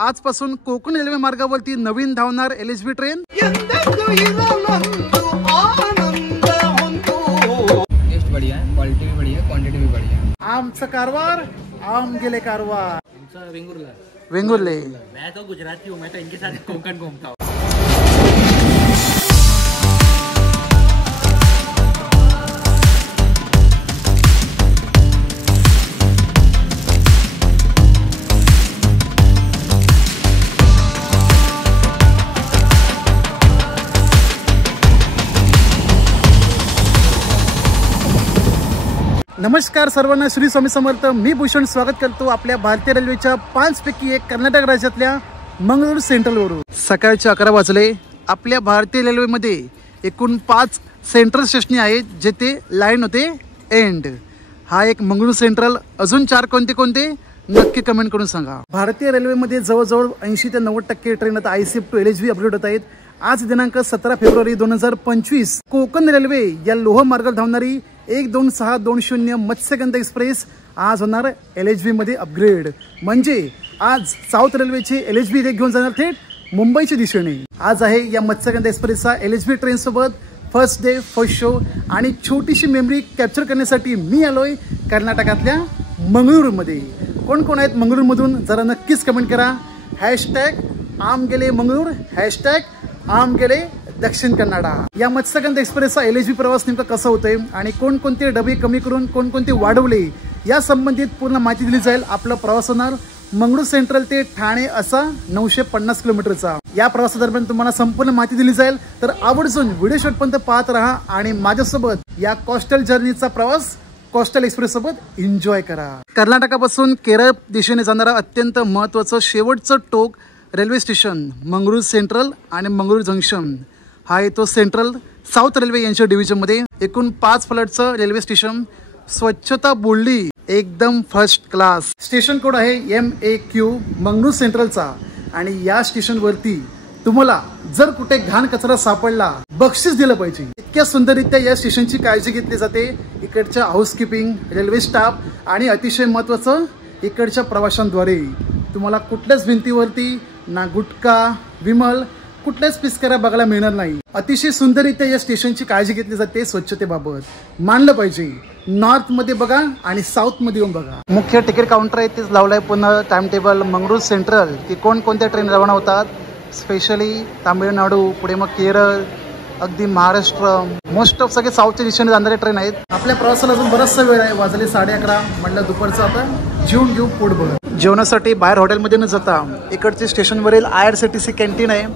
आजपासून कोकण रेल्वे मार्गावरती नवीन धावणार LHB train. Taste बढ़िया है, क्वालिटी भी बढ़िया है, क्वांटिटी भी बढ़िया है। आमचा कारवार, आम गेले कारवार। वेंगुर्ले। मैं तो गुजराती हूँ, मैं तो इनके साथ कोंकण घूमता हूँ। नमस्कार सर्वांना, श्री स्वामी समर्थ। मी भूषण स्वागत करतो आपल्या भारतीय रेल्वेच्या 5 पैकी एक कर्नाटक राज्यातल्या मंगळूर सेंट्रलवरून। सकाळचे 11 वाजले। आपल्या भारतीय रेल्वेमध्ये एकूण 5 सेंट्रल स्टेशन आहेत जेथे लाईन होते एंड। हा एक मंगळूर सेंट्रल। अजून 4 कोणते कोणते नक्की कमेंट करून सांगा। भारतीय रेल्वेमध्ये जवळजवळ 80 ते 90% ट्रेन आता ICF to LHB अपग्रेड होत आहेत। आज दिनांक 17 फेब्रुवारी 2025 कोकण रेल्वे या लोह मार्गावर धावणारी 126220 मत्स्यगंधा एक्सप्रेस आज होणार LHB मध्ये अपग्रेड। म्हणजे आज साऊथ रेल्वेचे LHB घेऊन जाणार थेट मुंबईच्या दिशेने। आज आहे या मत्स्यगंधा एक्सप्रेसचा LHB ट्रेन सोबत फर्स्ट डे फर्स्ट शो। आणि छोटीशी मेमरी कॅप्चर करण्यासाठी मी आलोय कर्नाटकातल्या मंगळूरमध्ये। कोण कोण आहेत मंगळूरमधून जरा नक्कीच कमेंट करा। #आम गेले मंगळूर, #आम गेले दक्षिण कन्नडा। या मत्स्यगंधा एक्सप्रेसचा LHB प्रवास नेमका कसा होतोय आणि कोणकोणते डबे कमी करून कोणकोणते वाढवले या संबंधित पूर्ण माहिती दिली जाईल। आपला प्रवास होणार मंगळूर सेंट्रल ते ठाणे असा 950 किलोमीटरचा। या प्रवासादरम्यान तुम्हाला संपूर्ण माहिती दिली जाईल, तर आवर्जून व्हिडिओ शेवटपर्यंत पाहत राहा आणि माझ्यासोबत या कोस्टल जर्नीचा प्रवास कोस्टल एक्सप्रेस सोबत एन्जॉय करा। कर्नाटकापासून केरळ दिशेने जाणारा अत्यंत महत्त्वाचं शेवटचं टोक रेल्वे स्टेशन मंगळूर सेंट्रल आणि मंगळूर जंक्शन हा येतो सेंट्रल साऊथ रेल्वे यांच्या डिव्हिजनमध्ये। एकूण 5 फ्लॅटचं रेल्वे स्टेशन, स्वच्छता बोलली एकदम फर्स्ट क्लास। स्टेशन कोड आहे MAQ मंगळूर सेंट्रलचा। आणि या स्टेशनवरती तुम्हाला जर कुठे घाण कचरा सापडला बक्षीस दिलं पाहिजे। इतक्या सुंदररित्या या स्टेशनची काळजी घेतली जाते इकडच्या हाऊसकीपिंग, रेल्वे स्टाफ आणि अतिशय महत्त्वाचं इकडच्या प्रवाशांद्वारे। तुम्हाला कुठल्याच भिंतीवरती ना गुटखा विमल कुठल्याच पिस्कारा बघायला मिळणार नाही। अतिशय सुंदररित्या या स्टेशनची काळजी घेतली जाते स्वच्छतेबाबत। मानलं पाहिजे। नॉर्थ मध्ये बघा आणि साऊथ मध्ये येऊन बघा। मुख्य तिकीट काउंटर आहे तेच लावलाय। पुन्हा टाइम टेबल मंगळूर सेंट्रल की कोणकोणत्या ट्रेन रवाना होतात, स्पेशली तामिळनाडू, पुढे मग केरळ, अगदी महाराष्ट्र, मोस्ट ऑफ सगळे साऊथच्या दिशेने जाणारे ट्रेन आहेत। आपल्या प्रवासाला अजून बराचसा वेळ आहे, वाजले 11:30। म्हटलं दुपारचं आता जेवून घेऊ पोटभर। जेवणासाठी बाहेर हॉटेलमध्ये न जाता इकडचे स्टेशनवरील IRCTC कॅन्टीन आहे,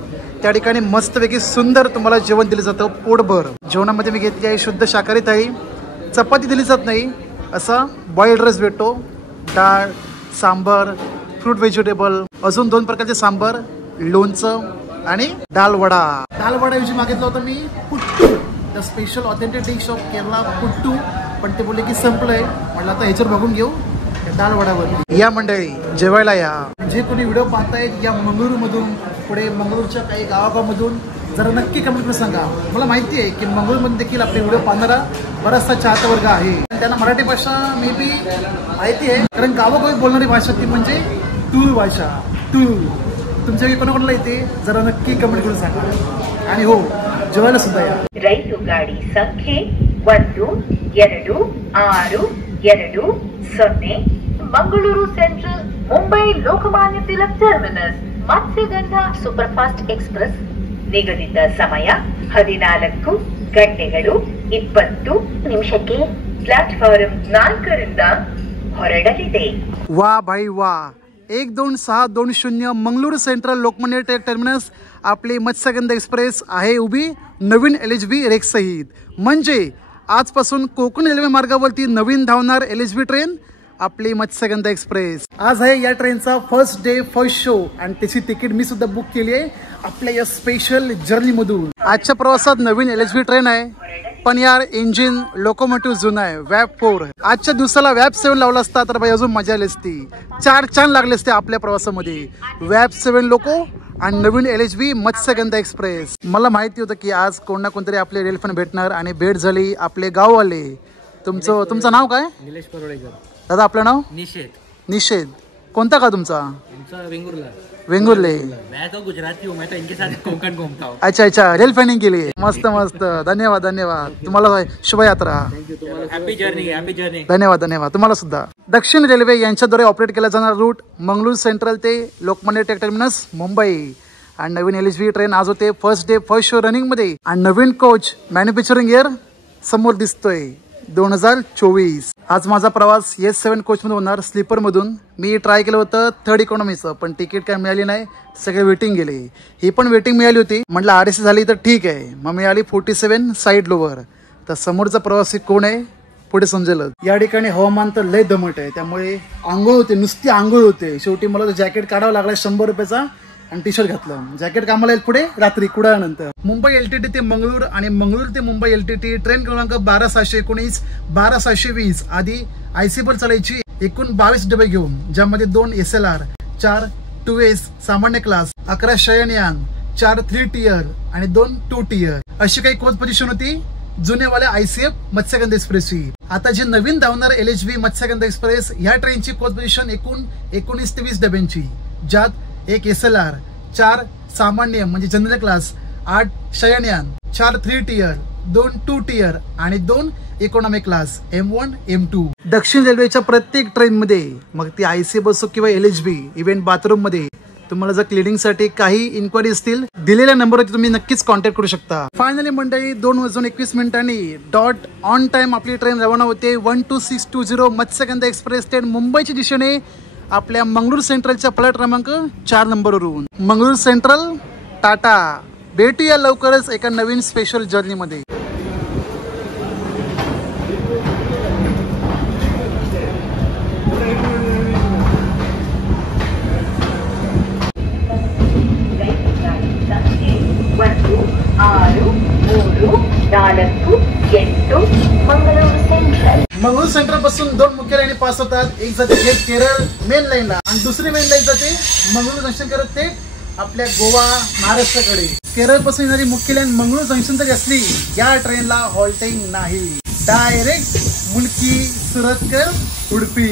त्या ठिकाणी मस्तपैकी सुंदर तुम्हाला जेवण दिलं जातं पोटभर। जेवणामध्ये मी घेतली आहे शुद्ध शाकाहारी थाळी। चपाती दिली जात नाही, असा बॉइल्ड राईस भेटतो, डाळ, सांबर, फ्रूट व्हेजिटेबल, अजून 2 प्रकारचे सांबर, लोणचं आणि दाल वडा। दाल वडा ऐवजी मागितलं होतं मी puttu, the special authentic dish of Kerala puttu, पण ते बोलले की संपलंय। म्हटलं आता ह्याच्यावर बघून घेऊ दाल वडावरती। या मंडळी जेवायला या। जे कोणी व्हिडिओ पाहतायत या मंगळूरमधून, पुढे मंगळूरच्या काही गावागावामधून जरा नक्की कमेंट करून सांगा। मला माहिती आहे की मंगळूरमध्ये देखील आपले व्हिडिओ पाहणारा बराचसा चाहता वर्ग आहे। त्यांना मराठी भाषा मे बी माहिती आहे, कारण गावागावी बोलणारी भाषा ती म्हणजे तूळ भाषा। तूळ तुमच्या कोणाकोणाला येते जरा नक्की कमेंट करून सांगा। आणि हो, जेवायला सुद्धा या। रैलु गाड़ी संख्ये 126220 Mangaluru central Mumbai Lokmanya Tilak terminus Matsyagandha superfast express ನಿಗದಿತ ಸಮಯ 14 ಗಂಟೆಗಳು 20 ನಿಮಿಷಕ್ಕೆ ಪ್ಲಾಟ್‌ಫಾರಂ 4 ರಿಂದ ಹೊರಡಲಿದೆ। वा भाई वा, 12620 मंगळूर सेंट्रल लोकमान्य टिळक टर्मिनस आपली मत्स्यगंधा एक्सप्रेस आहे उभी नवीन LHB रेक सहित। म्हणजे आजपासून कोकण रेल्वे मार्गावरती नवीन धावणार LHB ट्रेन आपली मत्स्यगंधा एक्सप्रेस। आज आहे या ट्रेनचा फर्स्ट डे फर्स्ट शो आणि त्याची तिकीट मी सुद्धा बुक केली आहे आपल्या या स्पेशल जर्नी मधून। आजच्या प्रवासात नवीन LHB ट्रेन आहे, पण यार इंजिन लोकोमोटिव्ह जुना आहे, वॅप 4। आजच्या दिवसाला वॅप 7 लावला असता तर भाई अजून मजा आली असती, 4 चांद लागले असते आपल्या प्रवासामध्ये। वॅप 7 लोको आणि नवीन LHB मत्स्यगंधा एक्सप्रेस। मला माहिती होतं की आज कोण ना कोणतरी आपले रेल फॅन भेटणार आणि भेट झाली। आपले गाववाले, तुमचं नाव काय? निलेश परोळेकर। दादा आपलं नाव? निषेध। निषेध, कोणता का तुमचा? वेंगुर्ला। वेंगुर्ले। मैं तो गुजराती हूँ, मैं तो इनके साथ कोंकण घूमता हूँ। अच्छा अच्छा, रेल फॅनिंग केली, मस्त मस्त, धन्यवाद धन्यवाद तुम्हाला, Shubhyatra, happy journey, happy journey. धन्यवाद धन्यवाद तुम्हाला सुद्धा। दक्षिण रेल्वे यांच्याद्वारे ऑपरेट केला जाणारा रूट मंगळूर सेंट्रल ते लोकमान्य टिळक टर्मिनस मुंबई, आणि नवीन LHV ट्रेन आज होते first day first show running मध्ये, आणि नवीन कोच मॅन्युफॅक्चरिंग इयर समोर दिसतोय 2024। आज माझा प्रवास S7 कोच मध्ये होणार, स्लीपर मधून। मी ट्राय केलं होतं थर्ड इकॉनॉमीचं, पण तिकीट काय मिळाली नाही, सगळे वेटिंग गेले। ही पण वेटिंग मिळाली होती, म्हटलं RSC झाली तर ठीक आहे, मग मिळाली 47 साईड लोवर। तर समोरचा प्रवासी कोण आहे पुढे समजेल। या ठिकाणी हवामान तर लय दमट आहे, त्यामुळे आंघोळ होते, नुसती आंघोळ होते। शेवटी मला तो जॅकेट काढावा लागला 100 रुपयाचा, आणि टी-शर्ट घातलं। जॅकेट कामाला येईल पुढे रात्री कुडाळनंतर। मुंबई LTT ते मंगळूर आणि मंगळूर ते मुंबई LTT ट्रेन क्रमांक 12719 12720 आधी IC चालायची, एकूण 22 डबे घेऊन, ज्यामध्ये 2 SLR, 4 2S सामान्य क्लास, 11 शयनयान, 4 3 टियर आणि 2 2 टियर, अशी काही कोच पोझिशन होती जुन्यावाल्या ICF मत्स्यगंधा एक्सप्रेसची। आता जी नवीन धावणार LHV मत्स्यगंधा एक्सप्रेस, ह्या ट्रेनची कोच पोझिशन एकूण 19 ते 20 डब्यांची, ज्यात 1 SLR, 4 सामान्य म्हणजे जनरल क्लास, 8 शयनयान, 4 3 टियर, 2 2 टियर आणि 2 इकॉनॉमी क्लास M1 M2। दक्षिण रेल्वेच्या प्रत्येक ट्रेन मध्ये, मग ती IC बस किंवा LHV, इव्हेंट बाथरूम मध्ये, तुम्हाला जर क्लिनिंग साठी काही इन्क्वायरी असतील, दिलेल्या नंबरवरती तुम्ही नक्कीच कॉन्टॅक्ट करू शकता। फायनली मंडळी 2:21 डॉट ऑन टाइम आपली ट्रेन रवाना होते 12620 मत्स्यगंधा एक्सप्रेस ट्रेन मुंबईच्या दिशेने आपल्या मंगळूर सेंट्रलच्या प्लॅट क्रमांक 4 नंबरवरून। मंगळूर सेंट्रल टाटा, भेटूया लवकरच एका नवीन स्पेशल जर्नी मध्ये। मंगळूर सेंट्रल पासून 2 मुख्य लाईनी पास होतात, एक जाते थेट केरळ मेन लाईनला, आणि दुसरी मेन लाईन जाते मंगळूर जंक्शन करत थेट आपल्या गोवा महाराष्ट्राकडे। केरळ पासून येणारी मुख्य लाईन मंगळूर जंक्शन तरी असली, या ट्रेनला हॉल्टिंग नाही, डायरेक्ट मुलकी सुरतकर उडुपी।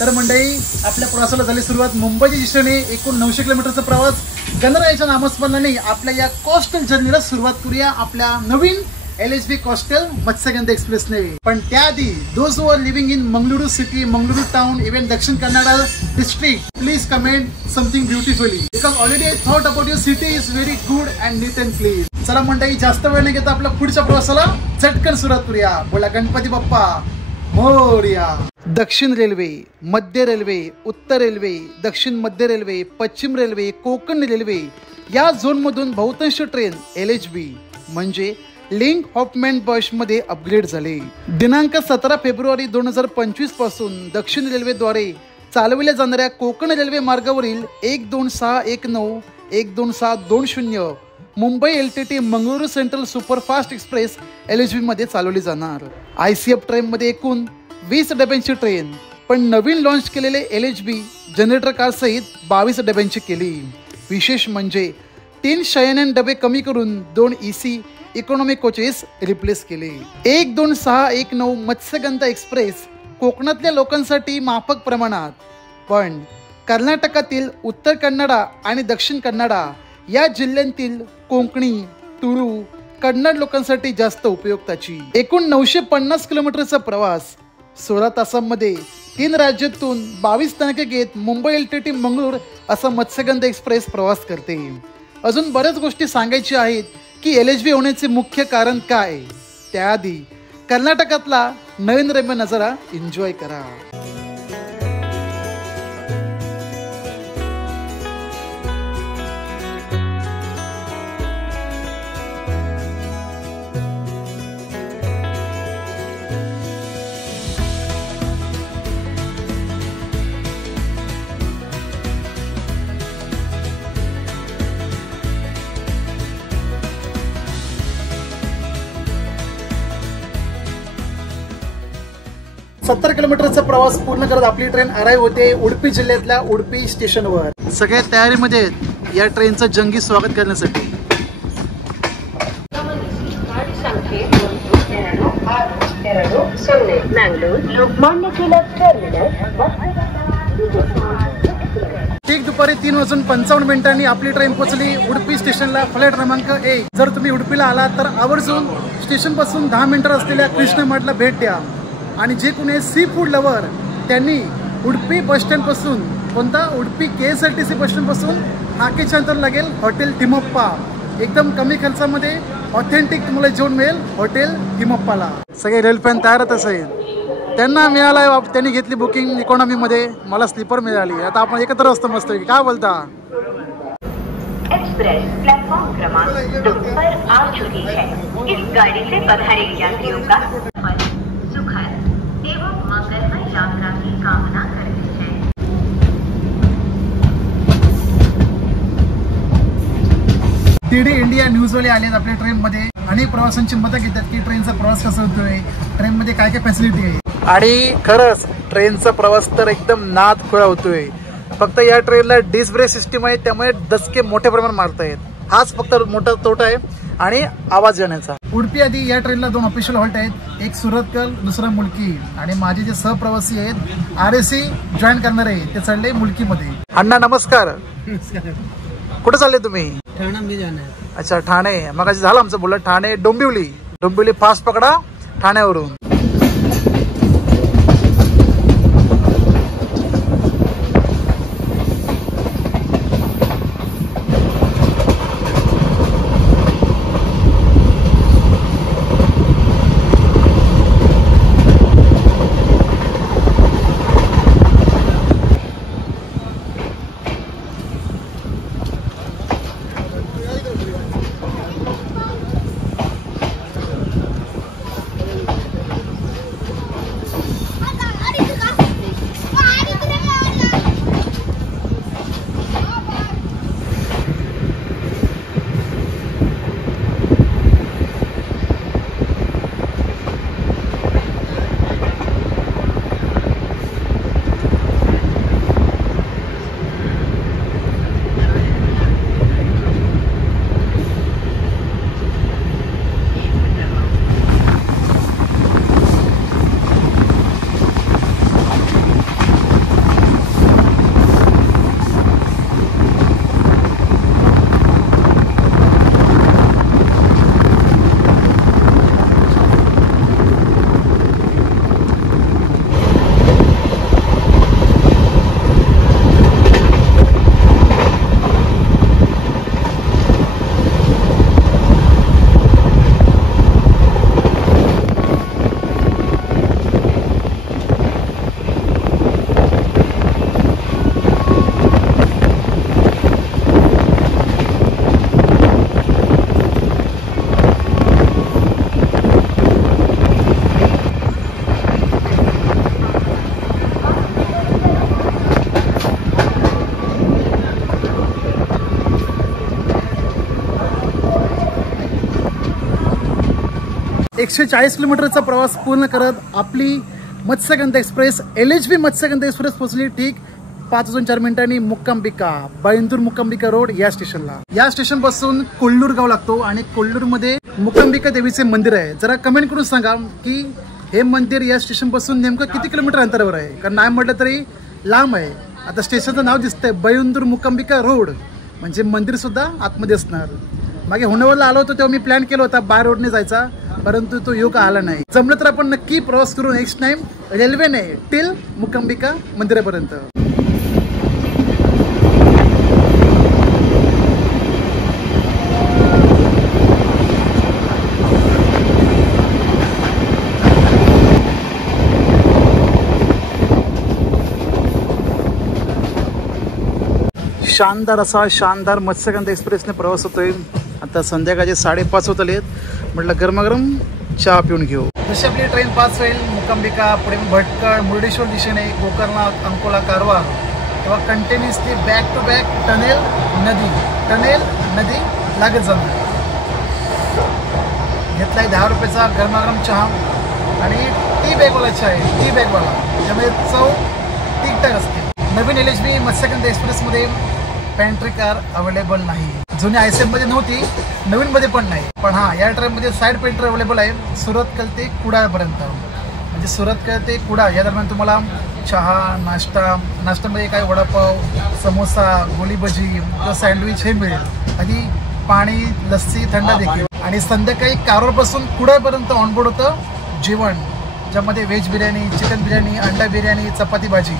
तर मंडळी आपल्या प्रवासाला झाली सुरुवात मुंबईच्या दिशेने, एकूण 900 किलोमीटरचा प्रवास। गणरायाच्या नामस्मरणाने आपल्या या कोस्टल जर्नीला सुरुवात करूया आपल्या नवीन LHV कोस्टल मत्स्यगंधा एक्सप्रेसने। पण त्याआधी those who are living in Mangaluru city, Mangaluru town, even Dakshina Kannada district, please comment something beautifully, because already I thought about your city is very good and neat and clean. चला मंडळी जास्त वेळ न घेता आपल्या पुढच्या प्रवासाला झटकन सुरुवात करूया। बोला गणपती बाप्पा मोरया। दक्षिण रेल्वे, मध्य रेल्वे, उत्तर रेल्वे, दक्षिण मध्य रेल्वे, पश्चिम रेल्वे, कोकण रेल्वे या झोन मधून बहुतांश ट्रेन LHV म्हणजे लिंक हॉफमॅन बस मध्ये अपग्रेड झाले। दिनांक 17 फेब्रुवारी 2025 पासून दक्षिण रेल्वेद्वारे चालवल्या जाणाऱ्या कोकण रेल्वे मार्गावरील 12619 12620 Mumbai LTT Mangaluru central superfast express LHV मध्ये चालवली जाणार। ICF ट्रेन मध्ये एकूण 20 डब्यांची ट्रेन, पण नवीन लॉन्च केलेले LHV जनरेटर कार सहित 22 डब्यांची केली। विशेष म्हणजे 3 शयनयान डबे कमी करून 2 EC इकॉनॉमी कोचेस रिप्लेस केले। 12619 मत्स्यगंधा एक्सप्रेस कोकणातल्या लोकांसाठी माफक प्रमाणात, पण कर्नाटकातील उत्तर कन्नडा आणि दक्षिण कन्नडा या जिल्ह्यांतील कोकणी, तुळू, कन्नड लोकांसाठी जास्त उपयुक्ताची। एकूण 950 किलोमीटरचा प्रवास 16 तासांमध्ये 3 राज्यातून 22 स्थानके घेत मुंबई LTT मंगळूर असा मत्स्यगंधा एक्सप्रेस प्रवास करते। अजून बऱ्याच गोष्टी सांगायच्या आहेत की LHV होण्याचे मुख्य कारण काय, त्याआधी कर्नाटकातला नवीन रेल्वे नजारा एन्जॉय करा। सत्तर किलोमीटरचा प्रवास पूर्ण करत आपली ट्रेन अराईव्ह होते उडुपी जिल्ह्यातल्या उडुपी स्टेशनवर। सगळ्या तयारीमध्ये या ट्रेनचं जंगी स्वागत करण्यासाठी। मंगळूर लोकमान्य टिळक टर्मिनस 3:55 आपली ट्रेन पोहोचली उडुपी स्टेशनला, फ्लाईट क्रमांक 1. जर तुम्ही उडुपीला आलात तर आवर्जून स्टेशनपासून 10 मिनिटं असलेल्या कृष्ण मठला भेट द्या. आणि जे कोणी सी फूड लवर त्यांनी उडुपी बसस्टँडपासून कोणता उडुपी KSRTC बसस्टँडपासून हाकेच्या अंतर लागेल हॉटेल तिमप्पा. एकदम कमी खर्चामध्ये ऑथेंटिक तुम्हाला जेवण मिळेल हॉटेल तिमप्पाला. सगळे रेल फॅन तयारच असेल. त्यांना मिळाला आहे, त्यांनी घेतली बुकिंग इकॉनॉमीमध्ये, मला स्लीपर मिळाली. आता आपण एकत्र असतो मस्त. काय बोलता? एक्सप्रेस प्लेटफॉर्म क्रमांक 2 पर आ चुकी है. इस गाड़ी से पधारे यात्रियों का सुखद एवं मंगलमय यात्रा की कामना करते हैं. TD इंडिया न्यूजवाले आलेत आपल्या ट्रेनमध्ये. अनेक प्रवाशांची मतं घेतात की ट्रेनचा प्रवास कसा होतोय, ट्रेनमध्ये काय काय फॅसिलिटी आहे. आणि खरंच ट्रेनचा प्रवास तर एकदम नादखुळा होतोय. फक्त या ट्रेनला डिस्क ब्रेक सिस्टीम आहे, त्यामुळे दचके मोठ्या प्रमाणात मारतायत. हाच फक्त मोठा तोटा आहे आणि आवाज येण्याचा. उडुपी आधी या ट्रेनला 2 ऑफिशियल हॉल्ट आहेत, एक सुरतकल, दुसरा मुलकी. आणि माझे जे सहप्रवासी आहेत RSC जॉईन करणारे ते चालले मुलकीमध्ये. अण्णा नमस्कार. कुठे चालले तुम्ही? ठाणा मी जाणार. अच्छा ठाणे. मग झालं आमचं बोललं ठाणे डोंबिवली फास्ट पकडा ठाण्यावरून. ,140 किलोमीटरचा प्रवास पूर्ण करत आपली Matsyagandha express LHB Matsyagandha express पोहोचली ठीक 5 वाजून 4 मिनिटांनी मुक्कांबिका बळींदूर मुक्कांबिका रोड या स्टेशनला. या स्टेशन पासून कोल्लूर गाव लागतो आणि कोल्लूर मध्ये मुक्कांबिका देवीचे मंदिर आहे. जरा कमेंट करून सांगा की हे मंदिर या स्टेशन पासून नेमकं किती किलोमीटर अंतरावर आहे, कारण नाही म्हटलं तरी लांब आहे. आता स्टेशनचं नाव दिसतंय बळींदूर मुक्कांबिका रोड, म्हणजे मंदिर सुद्धा आतमध्ये असणार. मागे हुंडावरला आलो होतो तेव्हा मी प्लॅन केला होता बाय रोडने जायचा, परंतु तो योग आला नाही. जमलं तर आपण नक्की प्रवास करू नेक्स्ट टाइम रेल्वेने टिल मुक्कांबिका मंदिरापर्यंत. शानदार मत्स्यगंधा एक्सप्रेसने प्रवास होतोय. आता संध्याकाळचे 5:30 होत आलेत. म्हटलं गरमागरम चहा पिऊन घेऊ. जशी आपली ट्रेन पास होईल मुक्कांबिका, पुढे भटकळ, मुर्डेश्वर दिशेने गोकर्णा, अंकोला, कारवार, तेव्हा continuously back to back tunnel नदी लागत जाणार. घेतलाय 10 रुपयाचा गरमागरम चहा आणि टी बॅगवाला चहा आहे, टी बॅगवाला, त्यामुळे चव ठीकठाक असते. नवीन LHB मत्स्यगंधा एक्सप्रेसमध्ये पॅन्ट्री कार अवेलेबल नाही. जुनी ICM मध्ये नव्हती, नवीनमध्ये पण नाही. पण हां, या ट्रेनमध्ये साईड पेंटर अवेलेबल आहे सुरतकल ते कुडाळपर्यंत. म्हणजे सुरतकल ते कुडाळ या दरम्यान तुम्हाला चहा, नाश्त्यामध्ये काय वडापाव, समोसा, गोली भजी किंवा सँडविच हे मिळेल. आणि पाणी, लस्सी, थंड देखील. आणि संध्याकाळी कारवारपासून कुडाळपर्यंत ऑनबोर्ड होतं जेवण, ज्यामध्ये व्हेज बिर्याणी, चिकन बिर्याणी, अंडा बिर्याणी, चपाती भाजी.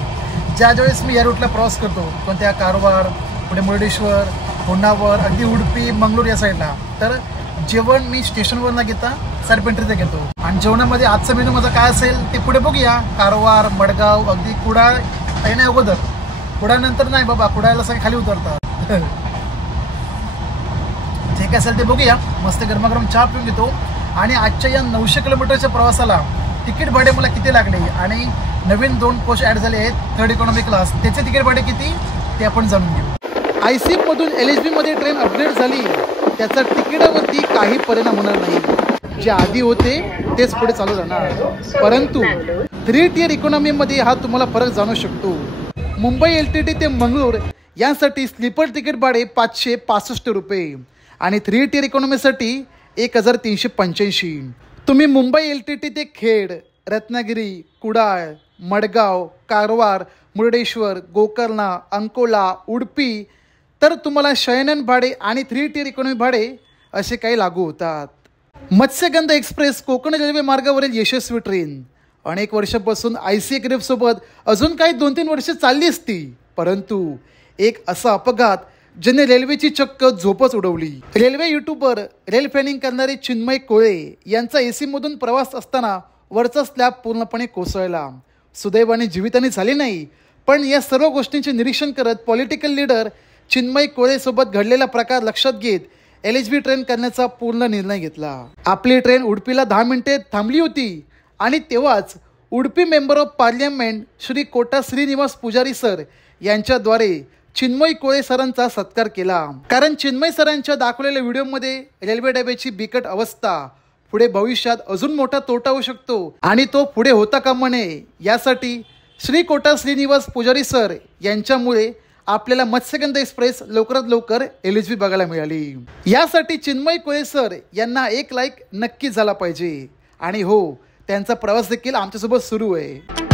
ज्यावेळेस मी या रूटला प्रवास करतो, कोणत्या कारवार, पुढे मुर्डेश्वर, होन्नावर, अगदी उडुपी, मंगळूर या साईडला, तर जेवण मी स्टेशनवर न घेता सरपेंट्रीचं घेतो. आणि जेवणामध्ये आजचा मेनू माझा काय असेल ते पुढे बघूया. कारवार, मडगाव, अगदी कुडाळ येण्या अगोदर. कुडाळनंतर नाही बाबा, कुडाळला सगळे खाली उतरतात. जे काय असेल ते बघूया. मस्त गरमागरम चहा पिऊन घेतो. आणि आजच्या या 900 किलोमीटरच्या प्रवासाला तिकीट भाडे मला किती लागले आणि नवीन 2 कोच ॲड झाले आहेत थर्ड इकॉनॉमी क्लास, त्याचे तिकीट भाडे किती ते आपण जाणून घेऊ. ICF-मधून LHB-मध्ये ट्रेन अपग्रेड झाली, त्याचा तिकिटावरती काही परिणाम होणार नाही. जे आधी होते तेच पुढे चालू राहणार. परंतु 3 टियर इकॉनॉमीमध्ये हा तुम्हाला फरक जाणू शकतो. मुंबई LTT ते मंगळूर यासाठी स्लीपर तिकीट भाडे 565 रुपये आणि 3 टियर इकॉनॉमीसाठी 1385. तुम्ही मुंबई LTT ते खेड, रत्नागिरी, कुडाळ, मडगाव, कारवार, मुर्डेश्वर, गोकर्णा, अंकोला, उडुपी तर तुम्हाला शयनन भाडे आणि 3 टियर इकॉनॉमी भाडे असे काही लागू होतात. मत्स्यगंधा एक्सप्रेस कोकण रेल्वे मार्गावरील यशस्वी ट्रेन अनेक वर्षापासून ICF सोबत अजून काही 2-3 वर्ष चालली असती, परंतु एक असा अपघात ज्याने रेल्वेची चक्क झोपच उडवली. रेल्वे युट्यूबर, रेल फॅनिंग करणारे चिन्मय कोळे यांचा AC-मधून प्रवास असताना वरचा स्लॅब पूर्णपणे कोसळला. सुदैवाने जीवितहानी झाली नाही, पण या सर्व गोष्टींचे निरीक्षण करत पॉलिटिकल लीडर चिन्मय कोळेसोबत घडलेला प्रकार लक्षात घेत LHB ट्रेन करण्याचा पूर्ण निर्णय घेतला. आपली ट्रेन उडुपीला 10 मिनिटे थांबली होती आणि तेव्हाच Udupi member of parliament Shri Kota Srinivas Poojary sir यांच्याद्वारे चिन्मय कोळे सरांचा सत्कार केला. कारण चिन्मय सरांच्या दाखवलेल्या व्हिडिओमध्ये रेल्वे डब्याची बिकट अवस्था पुढे भविष्यात अजून मोठा तोटा होऊ शकतो आणि तो पुढे होता कामा नये, यासाठी श्री कोटा श्रीनिवास पुजारी सर यांच्यामुळे आपल्याला मत्स्यगंधा एक्सप्रेस लवकरात लवकर LHB बघायला मिळाली. यासाठी चिन्मय कोळे सर यांना 1 लाईक नक्की झाला पाहिजे. आणि हो, त्यांचा प्रवास देखील आमच्यासोबत सुरू आहे.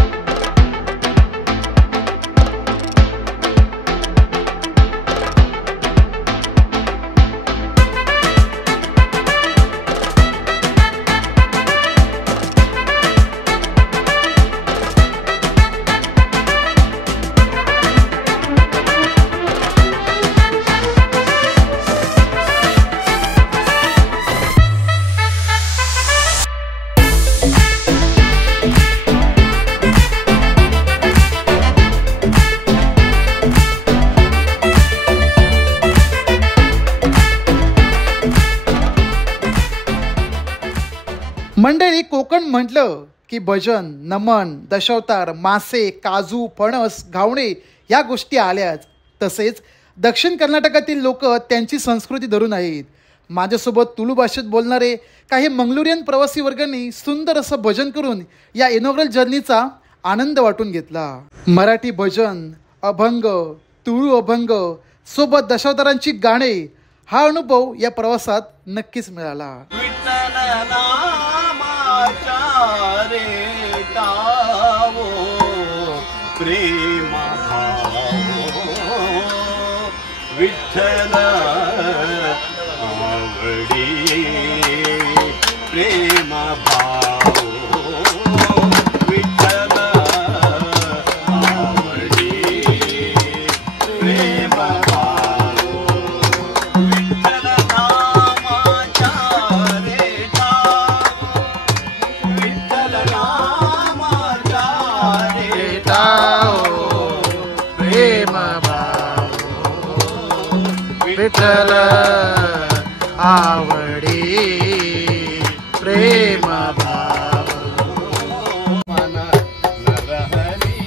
मंडळी, कोकण म्हटलं की भजन, नमन, दशावतार, मासे, काजू, फणस, घावणे या गोष्टी आल्याच. तसेच दक्षिण कर्नाटकातील लोक त्यांची संस्कृती धरून आहेत. माझ्यासोबत तुलू भाषेत बोलणारे काही मंगळुरियन प्रवासी वर्गांनी सुंदर असं भजन करून या इनॉग्रल जर्नीचा आनंद वाटून घेतला. मराठी भजन, अभंग, तुळू अभंग सोबत दशावतारांची गाणे हा अनुभव या प्रवासात नक्कीच मिळाला. प्रेम भाव विठ्ठल आवडी प्रेम भाव विठ्ठल आवडी प्रेम भाव विठ्ठल नामाचा रेटा विठ्ठल नामाचा रेटा विठ्ठल आवडी प्रेम भाव. मन नरहरी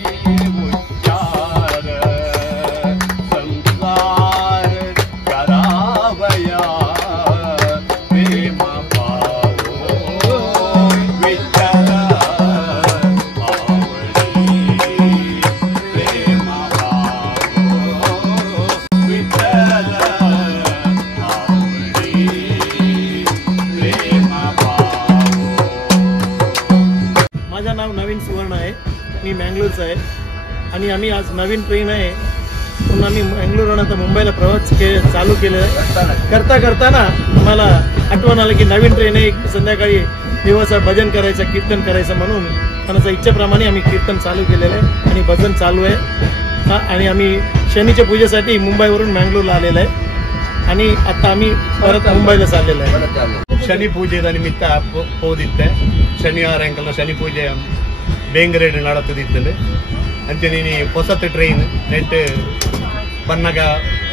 उच्चार संसार करावया प्रेम भाव विठ्ठल आवडी प्रेम भाव विठ्ठल आवडी प्रेम भाव प्रवास आहे आणि आम्ही आज नवीन ट्रेन आहे म्हणून आम्ही मंगळूरवरून आता मुंबईला प्रवास चालू केलं. करताना आम्हाला आठवण आलं की नवीन ट्रेन आहे, संध्याकाळी दिवसा भजन करायचं, कीर्तन करायचं म्हणून त्यांच्या इच्छेप्रमाणे आम्ही कीर्तन चालू केलेलं आहे आणि भजन चालू आहे. आणि आम्ही शनीच्या पूजेसाठी मुंबईवरून मंगळूरला आलेलं आहे आणि आता आम्ही परत मुंबईला चाललेलो आहे. ಶನಿ ಪೂಜೆದ ನಿಮಿತ್ತ ಹೋದಿತ್ತೆ. ಶನಿವಾರ ಎಂಕಲ್ನ ಶನಿ ಪೂಜೆ ಬೇಂಗರೇಡ್ ನಡತದಿತ್ತದೆ ಅಂಚನೆ ನೀ ಹೊಸತು ಟ್ರೈನ್ ನೆಟ್ ಪನ್ನಗ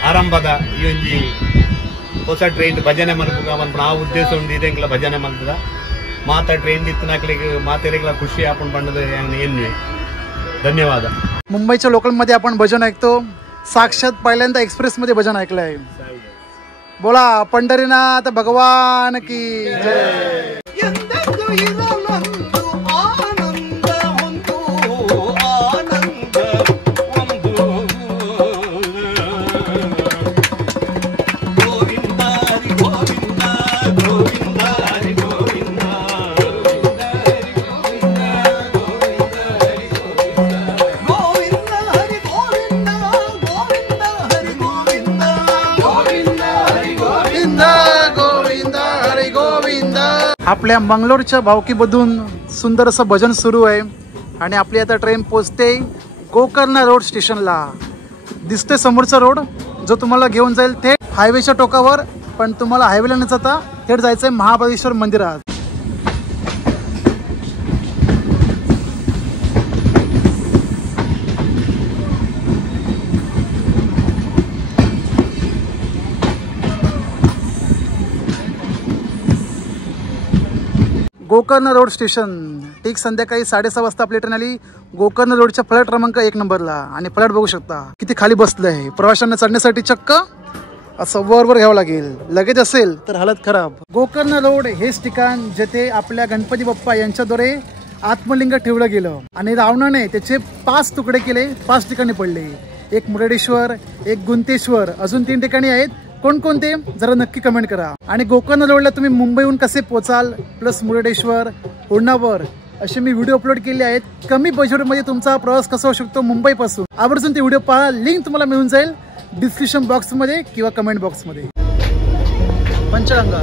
ಆರಂಭದ ಈ ಒಂಜಿ ಹೊಸ ಟ್ರೈನ್ ಭಜನೆ ಮಲ್ಪುಗ ಮನ್ಪುನ ಆ ಉದ್ದೇಶ ಉಂಡು ಇದೆಂಕಲ ಭಜನೆ ಮಲ್ಪದ ಮಾತ ಟ್ರೈನ್ ಇತ್ತಿನಾಕ್ಲಿಗೆ ಮಾತೆರೆಗಳ ಖುಷಿ आपण ಪಂಡದ ಏನು धन्यवाद. मुंबईच्या लोकलमध्ये आपण भजन ऐकतो, साक्षात पहिल्यांदा एक्सप्रेसमध्ये भजन ऐकलं आहे. बोला पंढरीनाथ भगवान की जय. आपल्या मंगलोरच्या भावकीमधून सुंदर असं भजन सुरू आहे आणि आपली आता ट्रेन पोचते गोकर्ण रोड स्टेशनला. दिसते समोरचा रोड जो तुम्हाला घेऊन जाईल थेट हायवेच्या टोकावर, पण तुम्हाला हायवेला न जाता थेट जायचंय महाबळेश्वर मंदिरात. गोकर्ण रोड स्टेशन ठीक संध्याकाळी 6:30 वाजता आपली ट्रेन आली गोकर्ण रोडच्या फ्लॅट क्रमांक 1 नंबरला. आणि फ्लॅट बघू शकता किती खाली बसलंय. प्रवाशांना चढण्यासाठी चक्क असं वर घ्यावं लागेल. लगेच असेल तर हालत खराब. गोकर्ण रोड हेच ठिकाण जेथे आपल्या गणपती बाप्पा यांच्याद्वारे आत्मलिंग ठेवलं गेलं आणि रावणाने त्याचे 5 तुकडे केले, 5 ठिकाणी पडले. एक मुरडेश्वर, एक गुंतेश्वर, अजून 3 ठिकाणी आहेत. कोणकोणते जरा नक्की कमेंट करा. आणि गोकर्ण रोडला तुम्ही मुंबईहून कसे पोचाल प्लस मुरडेश्वर, होणावर असे मी व्हिडिओ अपलोड केले आहेत. कमी बजेटमध्ये तुमचा प्रवास कसा होऊ शकतो मुंबईपासून, आवर्जून ते व्हिडिओ पहा. लिंक तुम्हाला मिळून जाईल डिस्क्रिप्शन बॉक्समध्ये किंवा कमेंट बॉक्समध्ये. पंचगंगा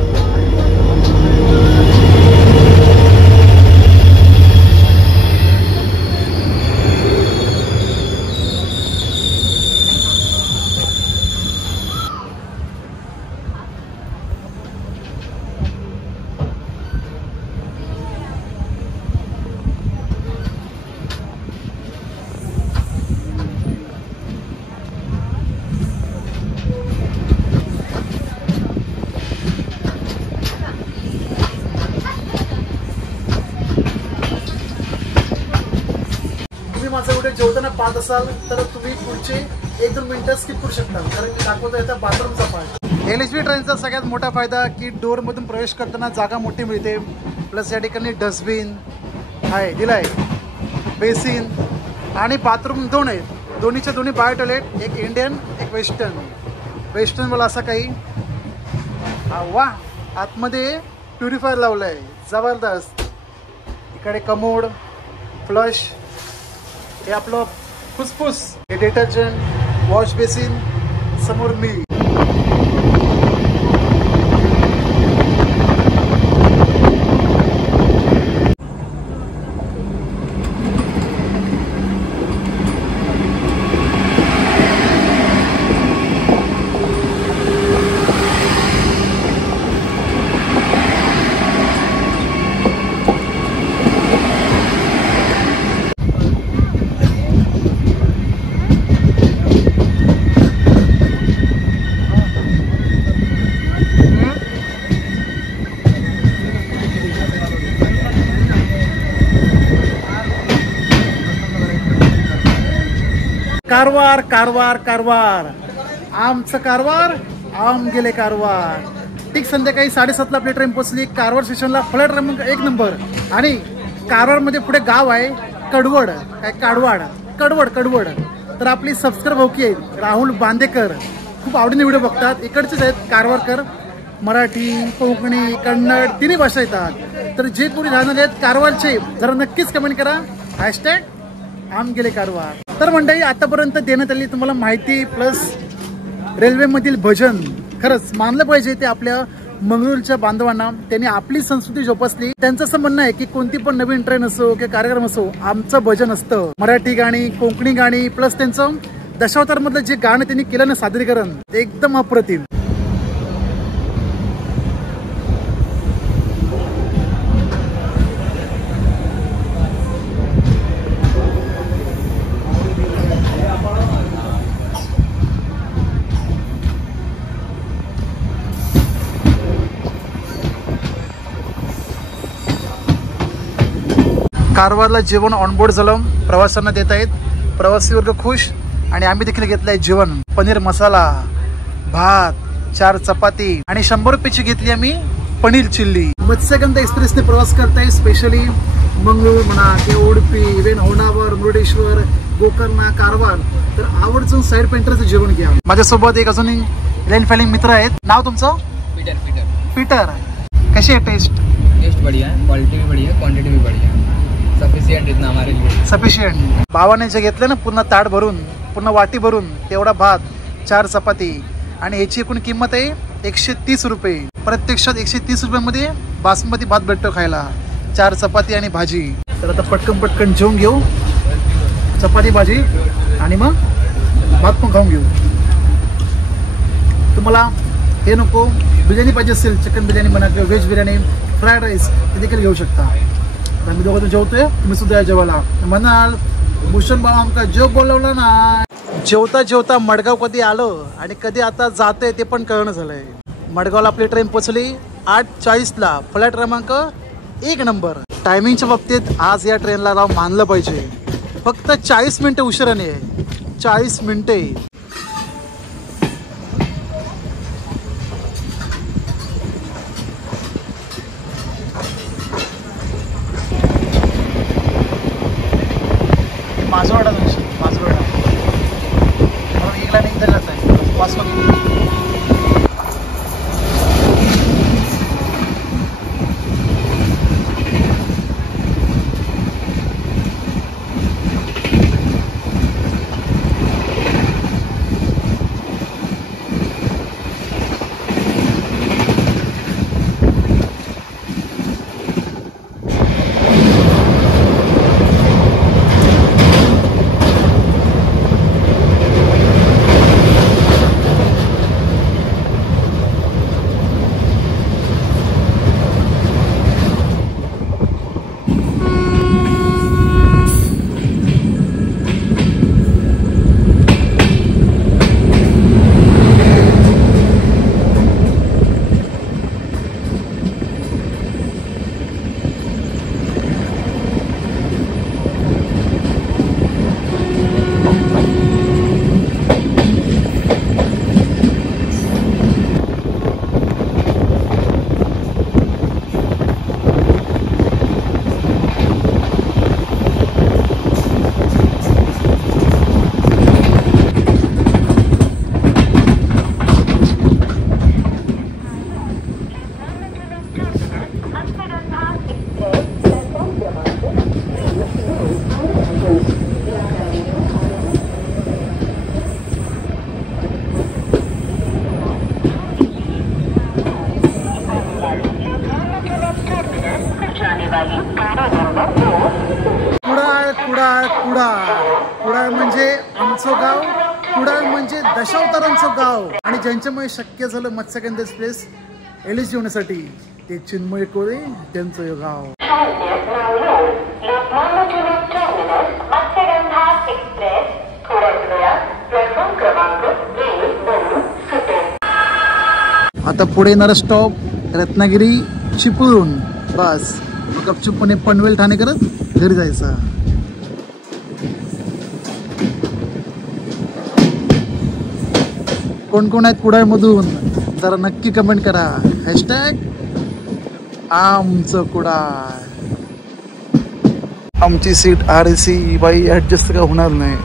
माझा व्हिडिओ जेवताना पाहत असाल तर तुम्ही पुढचे 1-2 मिनिटं स्किप करू शकता, कारण मी दाखवतो येता बाथरूमचा पार्ट. LHB ट्रेनचा सगळ्यात मोठा फायदा की डोअरमधून प्रवेश करताना जागा मोठी मिळते. प्लस या ठिकाणी डस्टबिन आहे दिलाय, बेसिन आणि बाथरूम 2 आहेत. दोन्हीच्या दोन्ही बायो टॉयलेट, एक इंडियन एक वेस्टर्न वाला असा काही. वा, आतमध्ये प्युरिफायर लावलाय जबरदस्त. इकडे कमोड, फ्लश, हे आपलं फुसफुस, हे डिटर्जंट, वॉश बेसिन, समोर मी. कारवार कारवार कारवार, आमचं कारवार, आम गेले कारवार. ठीक संध्याकाळी 7:30ला आपली ट्रेन पोहोचली कारवार स्टेशनला, फ्लॅट क्रमांक 1 नंबर. आणि कारवारमध्ये पुढे गाव आहे कडवड, काय कडवड. तर आपली सबस्क्राईब भाऊकी आहेत राहुल बांदेकर, खूप आवडीने व्हिडिओ बघतात. इकडचेच आहेत कारवारकर. मराठी, कोकणी, कन्नड तिन्ही भाषा येतात. तर जे कोणी राहणार आहेत कारवारचे जरा नक्कीच कमेंट करा. आम गेले कारवार. तर मंडळी आतापर्यंत देण्यात आलेली तुम्हाला माहिती प्लस रेल्वेमधील भजन खरंच मानलं पाहिजे ते आपल्या मंगळूरच्या बांधवांना. त्यांनी आपली संस्कृती जोपासली. त्यांचं असं म्हणणं आहे की कोणती पण नवीन ट्रेन असो किंवा कार्यक्रम असो आमचं भजन असतं. मराठी गाणी, कोकणी गाणी प्लस त्यांचं दशावतार मधलं जे गाणं त्यांनी केलं ना सादरीकरण ते एकदम अप्रतिम. कारवारला जेवण ऑनबोर्ड झालं, प्रवाशांना देत आहेत. प्रवासी वर्ग खुश आणि आम्ही देखील घेतलंय जेवण. पनीर मसाला, भात, 4 चपाती आणि 100 रुपयाची घेतली आम्ही पनीर चिल्ली. मत्स्यगंधा एक्सप्रेसने प्रवास करताय स्पेशली मंगळूर म्हणा किंवा उडुपी, इव्हन होणावर, मुरुडेश्वर, गोकर्णा, कारवार. तर आवर्जून साईड पेंटरचं जेवण घ्या. माझ्यासोबत एक अजून लाईन फायलिंग मित्र आहेत. नाव तुमचं? पीटर. कशी आहे टेस्ट? टेस्ट बढ़िया है, क्वालिटी भी बढ़िया है, क्वांटिटी भी बढ़िया है. सफिशियंट इतना हमारे लिए. सफिशियंट. भावाने जे घेतलं ना पूर्ण ताट भरून, पूर्ण वाटी भरून तेवढा भात, 4 चपाती आणि ह्याची एकूण किंमत आहे 130 रुपये. प्रत्यक्षात 130 रुपयामध्ये बासमती भात भेटतो खायला, 4 चपाती आणि भाजी. तर आता पटकन जेवून घेऊ, चपाती भाजी आणि मग भात पण खाऊन घेऊ. तुम्हाला हे नको बिर्याणी पाहिजे असेल, चिकन बिर्याणी म्हणा किंवा व्हेज बिर्याणी, फ्राईड राईस ते देखील घेऊ शकता. आम्ही दोघं जेवतोय, तुम्ही सुद्धा या जेवायला. म्हणाल भूषण भाऊ आमका जेव बोलवला ना. जेवता मडगाव कधी आलं आणि कधी आता जाते ते पण कळणं झालंय. मडगावला आपली ट्रेन पोचली 8:40ला, फ्लाईट क्रमांक 1 नंबर. टायमिंगच्या बाबतीत आज या ट्रेनला राव मानलं पाहिजे. फक्त 40 मिनिटं उशिराने आहे, 40 मिनिटे. माजवाडा जंक्शन, माजवाडा. मला एकला नाही इथं जात आहे पास करून. कुडाळ म्हणजे आमचं गाव, कुडाळ म्हणजे दशावतारांचं गाव. आणि ज्यांच्यामुळे शक्य झालं मत्स्यगंधा एक्सप्रेस एलिस होण्यासाठी ते चिन्मय कोळे त्यांचं गाव. आता पुढे येणारा स्टॉप रत्नागिरी चिपळूण. बस मग गपचूपपणे पनवेल ठाणे करत घरी जायचं. कोण कोण आहेत कुडाळमधून जरा नक्की कमेंट करा. हॅशटॅग आमचं कुडाळ. आमची सीट RAC बाई ॲडजस्ट का होणार नाही.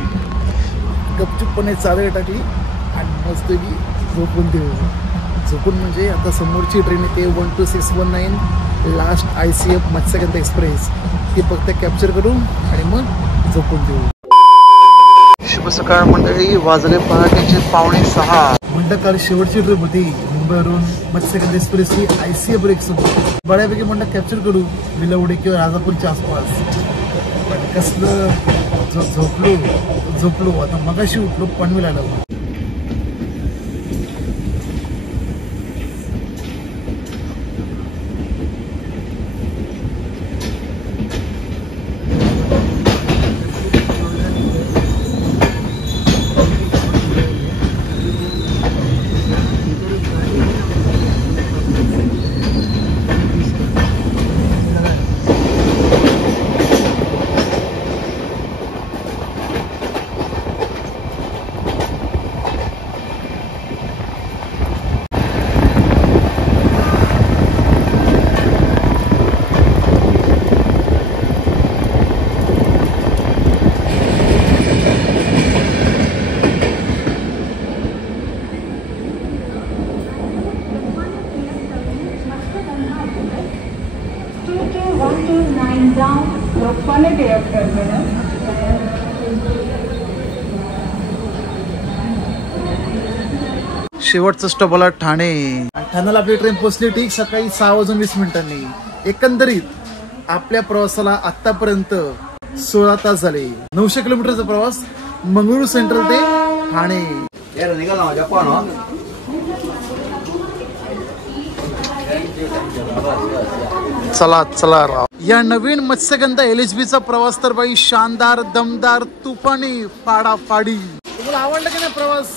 गपचूपपणे चादर टाकली आणि मस्तपैकी झोपून देऊ. झोपून म्हणजे आता समोरची ट्रेन येते 12619 लास्ट ICF मत्स्यगंधा एक्सप्रेस. ती फक्त कॅप्चर करू आणि मग झोपून देऊ. शुभ सकाळ मंडळी, वाजले पहाटेचे 5:45. मंडळ काल शेवटची ट्रिप होती मुंबईवरून मत्स्यगंधा एक्सप्रेस ही ICA ब्रेक सोबत बऱ्यापैकी मंडळ कॅप्चर करू विलवडे किंवा राजापूरच्या आसपास. पण कसलं झोपलो आता मगाशी उठलो पनवेल आलो. शेवटचा स्टॉप आला ठाणे. ठाण्याला आपली ट्रेन पोहोचली ठीक सकाळी 6:20. एकंदरीत आपल्या प्रवासाला आतापर्यंत 16 तास झाले. 900 किलोमीटरचा प्रवास मंगळूर सेंट्रल ते ठाणे. चला चला राव. या नवीन मत्स्यगंधा LHBचा प्रवास तर बाई शानदार, दमदार, तुफानी, फाडाफाडी. तुम्हाला आवडला की नाही प्रवास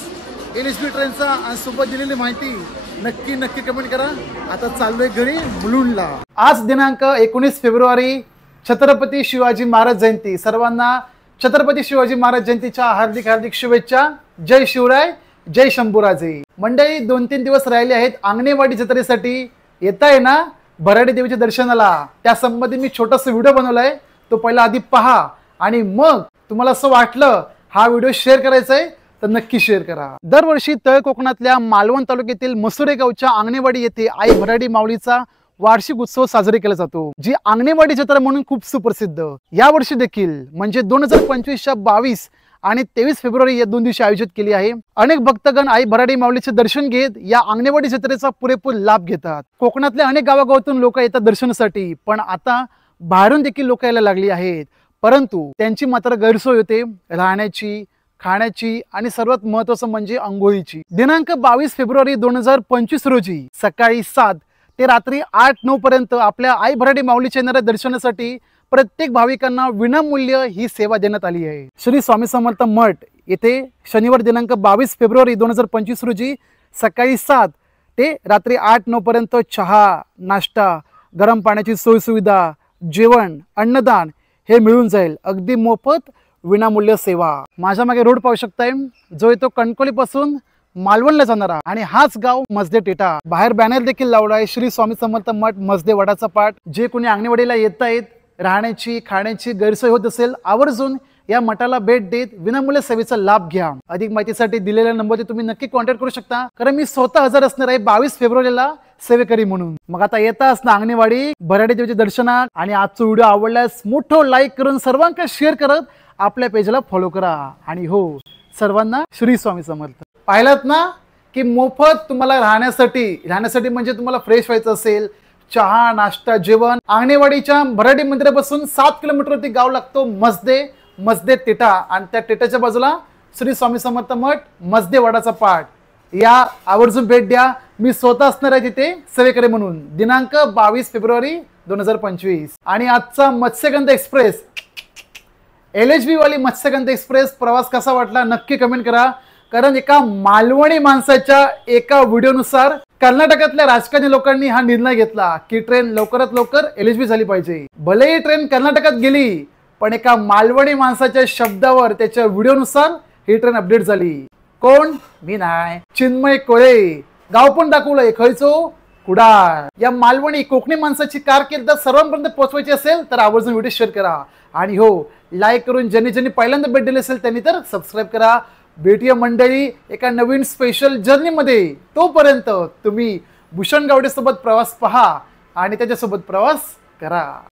LHB ट्रेनचा आणि सोबत दिलेली माहिती नक्की कमेंट करा. आता चाललोय घरी मुलुंडला. आज दिनांक 19 फेब्रुवारी, छत्रपती शिवाजी महाराज जयंती. सर्वांना छत्रपती शिवाजी महाराज जयंतीच्या हार्दिक हार्दिक शुभेच्छा. जय शिवराय, जय शंभूराजे. मंडळी 2-3 दिवस राहिले आहेत आंगणेवाडी जत्रेसाठी. येताय ना भराडी देवीच्या दर्शनाला, त्या संबंधी मी छोटासा व्हिडिओ बनवलाय, तो पहिला आधी पहा आणि मग तुम्हाला असं वाटलं हा व्हिडिओ शेअर करायचा आहे तर नक्की शेअर करा. दरवर्षी तळ कोकणातल्या मालवण तालुक्यातील मसुरे गावच्या आंगणेवाडी येथे आई भराडी माऊलीचा वार्षिक उत्सव साजरा केला जातो, जी आंगणेवाडी जत्रा म्हणून खूप सुप्रसिद्ध. या वर्षी देखील म्हणजे 2025च्या 22 आणि 23 फेब्रुवारी या 2 दिवशी आयोजित केली आहे. अनेक भक्तगण आई भराडी माऊलीचे दर्शन घेत या आंगणेवाडी जत्रेचा पुरेपूर लाभ घेतात. कोकणातल्या अनेक गावागावातून लोक येतात दर्शनासाठी, पण आता बाहेरून देखील लोक यायला लागली आहेत. परंतु त्यांची मात्र गैरसोय होते राहण्याची, खाण्याची आणि सर्वात महत्वाचं म्हणजे अंघोळीची. दिनांक 22 फेब्रुवारी 2025 रोजी सकाळी 7 ते रात्री 8-9 पर्यंत आपल्या आई भराडी माऊलीच्या येणाऱ्या दर्शनासाठी प्रत्येक भाविकांना विनामूल्य ही सेवा देण्यात आली आहे. श्री स्वामी समर्थ मठ येथे शनिवार दिनांक 22 फेब्रुवारी 2025 रोजी सकाळी 7 ते रात्री 8-9 पर्यंत चहा, नाश्ता, गरम पाण्याची सोय सुविधा, जेवण, अन्नदान हे मिळून जाईल. अगदी मोफत विनामूल्य सेवा. माझ्या मागे रोड पाहू शकताय, जो येतो कणकोली पासून मालवणला जाणारा, आणि हाच गाव मजदे टेटा. बाहेर बॅनर देखील लावला आहे श्री स्वामी समर्थ मठ मजदे वडाचा पाठ. जे कोणी आंगणेवाडीला येत आहेत, राहण्याची खाण्याची गैरसोय होत असेल, आवर्जून या मठाला भेट देत विनामूल्य सेवेचा लाभ घ्या. अधिक माहितीसाठी दिलेल्या नंबरवर तुम्ही नक्की कॉन्टॅक्ट करू शकता, कारण मी स्वतः हजर असणार आहे 22 फेब्रुवारीला सेवेकरी म्हणून. मग आता येता असणार आंगणेवाडी भराडी देवीच्या दर्शनात. आणि आजचा व्हिडिओ आवडल्यास मोठं लाईक करून सर्वांना शेअर करत आपल्या पेजला फॉलो करा. आणि हो, सर्वांना श्री स्वामी समर्थ. पाहिलात ना की मोफत तुम्हाला राहण्यासाठी म्हणजे तुम्हाला फ्रेश व्हायचं असेल, चहा, नाश्ता, जेवण, आंगणेवाडीच्या भराडी मंदिरापासून 7 किलोमीटरवरती गाव लागतो मजदे टेटा. आणि त्या टेटाच्या बाजूला श्री स्वामी समर्थ मठ मजदे वडाचा पाठ. या आवर्जून भेट द्या. मी स्वतः असणार आहे तिथे सेवेकरी म्हणून. दिनांक 22 फेब्रुवारी 2025. आणि आजचा मत्स्यगंधा एक्सप्रेस LHB वाली मत्स्यगंधा एक्सप्रेस प्रवास कसा वाटला नक्की कमेंट करा. कारण एका मालवणी माणसाच्या एका व्हिडिओनुसार कर्नाटकातल्या राजकारणी लोकांनी हा निर्णय घेतला की ट्रेन लवकरात लवकर LHB झाली पाहिजे. भलेही ट्रेन कर्नाटकात गेली, पण एका मालवणी माणसाच्या शब्दावर, त्याच्या व्हिडिओनुसार ही ट्रेन अपडेट झाली. कोण? मी नाही, चिन्मय कोळे. गाव पण दाखवलंय, खयचो कुडाळ. या मालवणी कोकणी माणसाची कारकीर्द सर्वांपर्यंत पोहोचवायची असेल तर आवर्जून व्हिडिओ शेअर करा. आणि हो, लाईक करून ज्यांनी पहिल्यांदा भेट दिली असेल त्यांनी तर सबस्क्राईब करा. भेटूया मंडळी एका नवीन स्पेशल जर्नीमध्ये. तोपर्यंत तुम्ही भूषण गावडे सोबत प्रवास पहा आणि त्याच्यासोबत प्रवास करा.